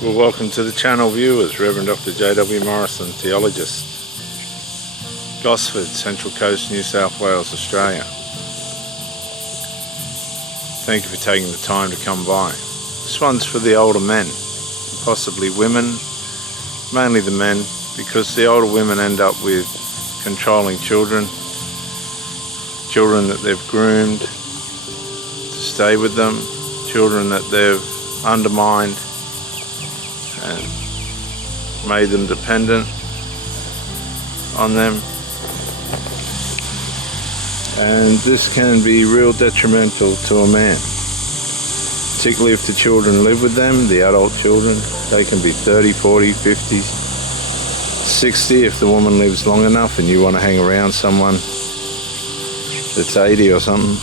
Well, welcome to the channel viewers. Reverend Dr. J.W. Morrison, theologist, Gosford, Central Coast, New South Wales, Australia. Thank you for taking the time to come by. This one's for the older men, possibly women, mainly the men, because the older women end up with controlling children that they've groomed to stay with them, children that they've undermined and made them dependent on them, and this can be real detrimental to a man, particularly if the children live with them, the adult children. They can be 30, 40, 50, 60 if the woman lives long enough and you want to hang around someone that's 80 or something.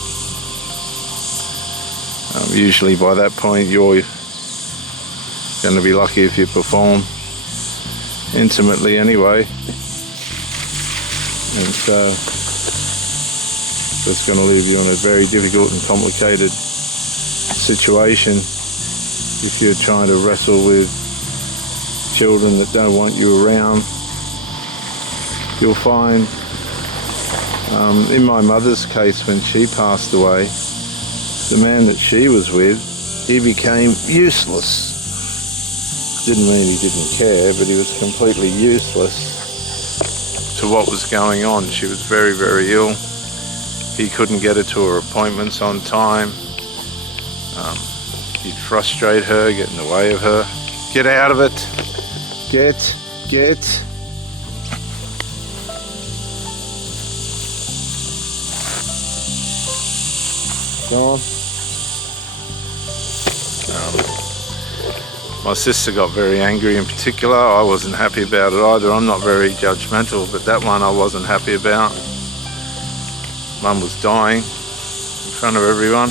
Usually by that point you're going to be lucky if you perform intimately anyway, and so it's going to leave you in a very difficult and complicated situation if you're trying to wrestle with children that don't want you around. You'll find in my mother's case, when she passed away, the man that she was with, he became useless. Didn't mean he didn't care, but he was completely useless to what was going on. She was very, very ill. He couldn't get her to her appointments on time. He'd frustrate her, get in the way of her. Get out of it. Get. Go on. My sister got very angry in particular. I wasn't happy about it either. I'm not very judgmental, but that one I wasn't happy about. Mum was dying in front of everyone.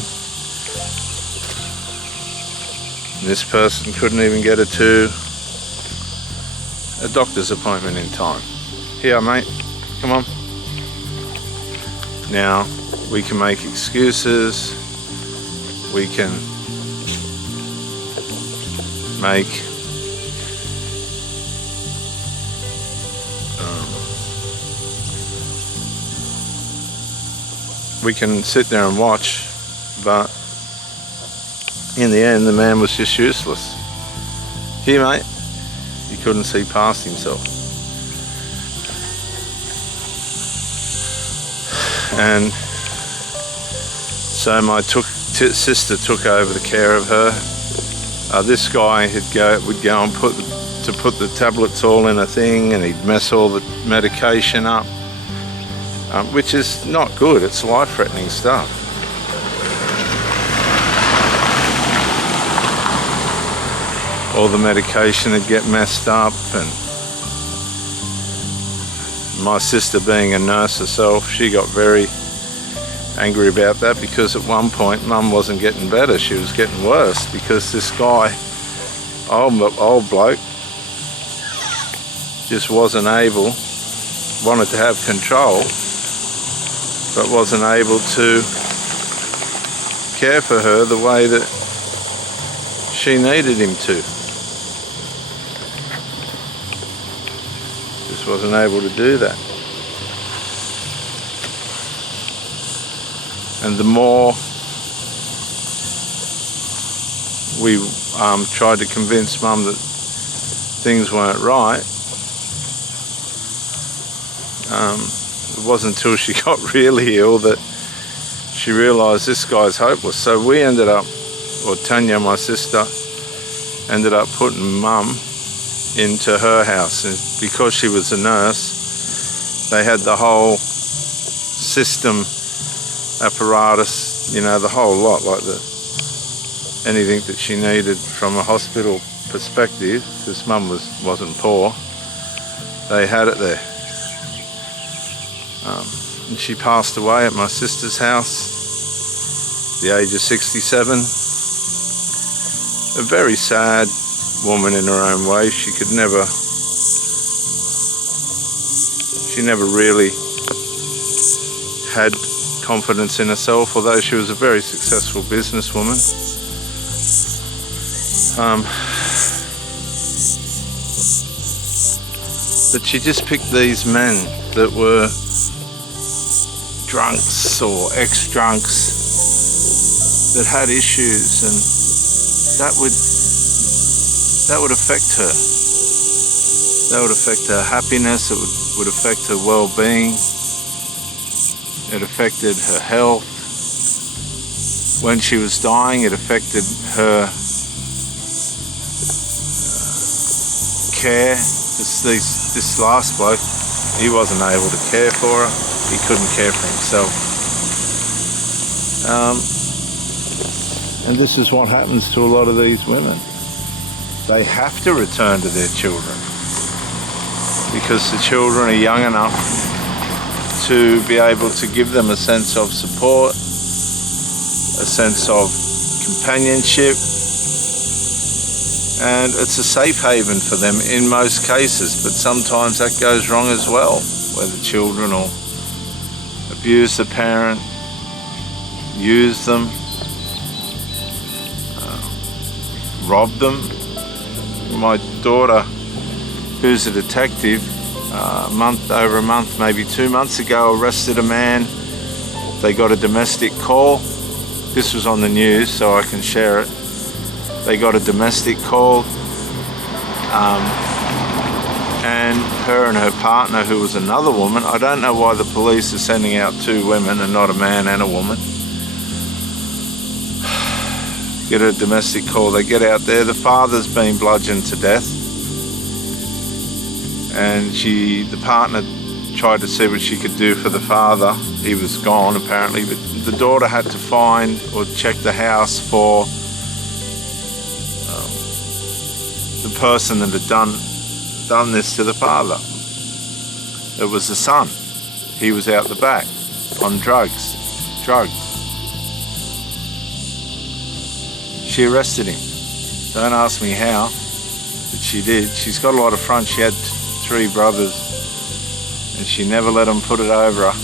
And this person couldn't even get her to a doctor's appointment in time. Here, mate, come on. Now, we can make excuses. We can make we can sit there and watch, but in the end the man was just useless. Here, mate, he couldn't see past himself. And so my sister took over the care of her. This guy would go and put the tablets all in a thing, and he'd mess all the medication up, which is not good. It's life-threatening stuff. All the medication would get messed up, and my sister, being a nurse herself, she got very angry about that, because at one point Mum wasn't getting better, she was getting worse, because this guy, old bloke, just wasn't able, wanted to have control, but wasn't able to care for her the way that she needed him to. Just wasn't able to do that. And the more we tried to convince Mum that things weren't right, it wasn't until she got really ill that she realised this guy's hopeless. So we ended up, or Tanya, my sister, ended up putting Mum into her house. And because she was a nurse, they had the whole system, apparatus, you know, the whole lot, like anything that she needed from a hospital perspective, because Mum wasn't poor, they had it there. And she passed away at my sister's house at the age of 67. a very sad woman in her own way. She never really had confidence in herself, although she was a very successful businesswoman. But she just picked these men that were drunks or ex-drunks that had issues, and that would affect her. That would affect her happiness. It would affect her well-being. It affected her health. When she was dying, it affected her care. This last bloke, he wasn't able to care for her. He couldn't care for himself. And this is what happens to a lot of these women. They have to return to their children because the children are young enough to be able to give them a sense of support, a sense of companionship, and it's a safe haven for them in most cases. But sometimes that goes wrong as well, where the children will abuse the parent, use them, rob them. My daughter, who's a detective, over a month, maybe 2 months ago, arrested a man. They got a domestic call. This was on the news, so I can share it. They got a domestic call, and her and her partner, who was another woman. I don't know why the police are sending out 2 women and not a man and a woman. Get a domestic call. They get out there. The father's been bludgeoned to death, and the partner tried to see what she could do for the father. He was gone apparently, but the daughter had to find or check the house for the person that had done this to the father. It was the son. He was out the back on drugs. She arrested him. Don't ask me how, but she did. She's got a lot of front. She had 3 brothers, and she never let them put it over her.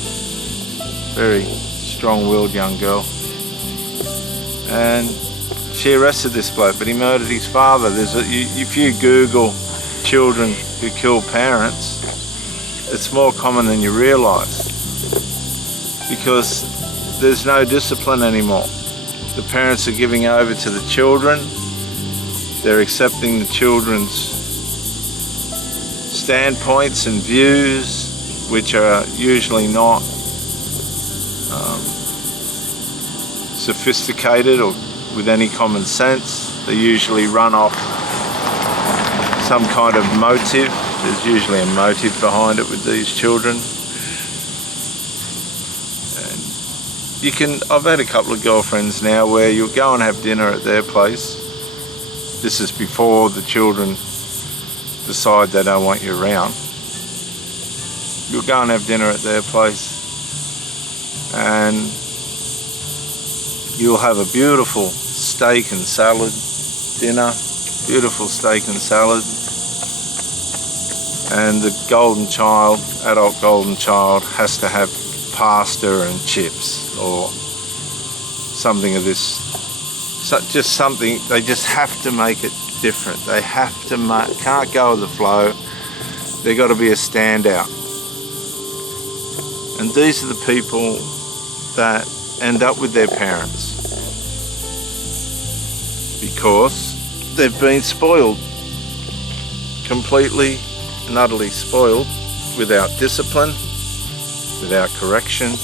Very strong-willed young girl. And she arrested this bloke, but he murdered his father. If you Google children who kill parents, it's more common than you realise, because there's no discipline anymore. The parents are giving over to the children. They're accepting the children's standpoints and views, which are usually not sophisticated or with any common sense. They usually run off some kind of motive. There's usually a motive behind it with these children. I've had a couple of girlfriends now where you'll go and have dinner at their place. This is before the children decide they don't want you around. You'll go and have dinner at their place, and you'll have a beautiful steak and salad dinner, beautiful steak and salad, and the adult golden child has to have pasta and chips or something of this, just something. They just have to make it different. They have to can't go with the flow. They've got to be a standout. And these are the people that end up with their parents because they've been spoiled, completely and utterly spoiled, without discipline, without correction,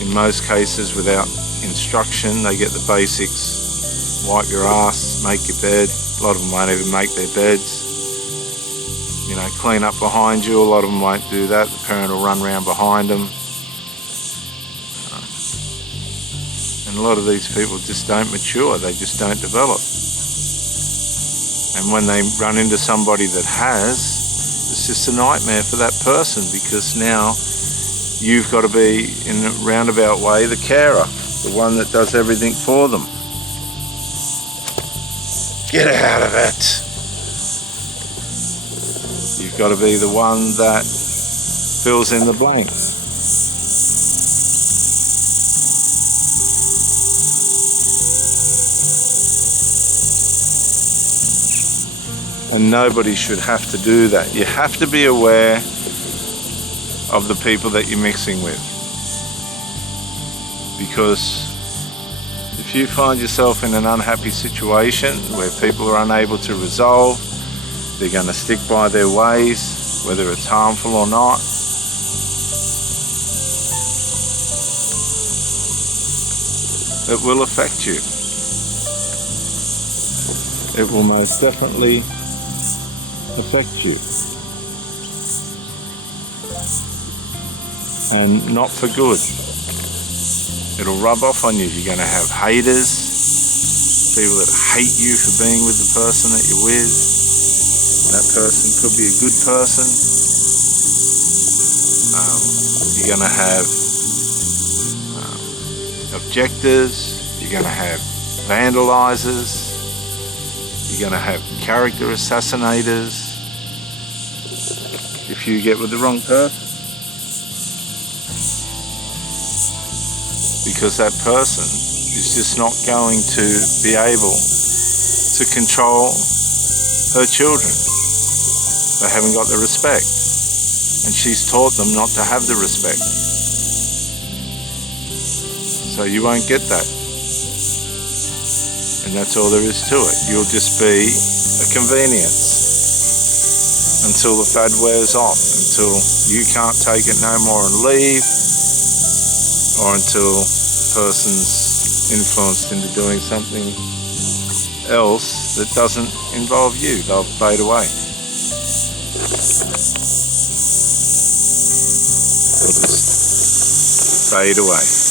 in most cases without instruction. They get the basics: wipe your ass, make your bed. A lot of them won't even make their beds. Clean up behind you. A lot of them won't do that. The parent will run around behind them. And a lot of these people just don't mature. They just don't develop. And when they run into somebody that has, it's just a nightmare for that person, because now you've got to be, in a roundabout way, the carer, the one that does everything for them. Get out of it. You've got to be the one that fills in the blanks. And nobody should have to do that. You have to be aware of the people that you're mixing with. Because if you find yourself in an unhappy situation where people are unable to resolve, they're going to stick by their ways, whether it's harmful or not. It will affect you. It will most definitely affect you. And not for good. It'll rub off on you. You're going to have haters, people that hate you for being with the person that you're with. That person could be a good person. You're going to have objectors. You're going to have vandalizers. You're going to have character assassinators if you get with the wrong person. Because that person is just not going to be able to control her children. They haven't got the respect. And she's taught them not to have the respect. So you won't get that. And that's all there is to it. You'll just be a convenience until the fad wears off, until you can't take it no more and leave, or until the person's influenced into doing something else that doesn't involve you. They'll fade away. They'll just fade away.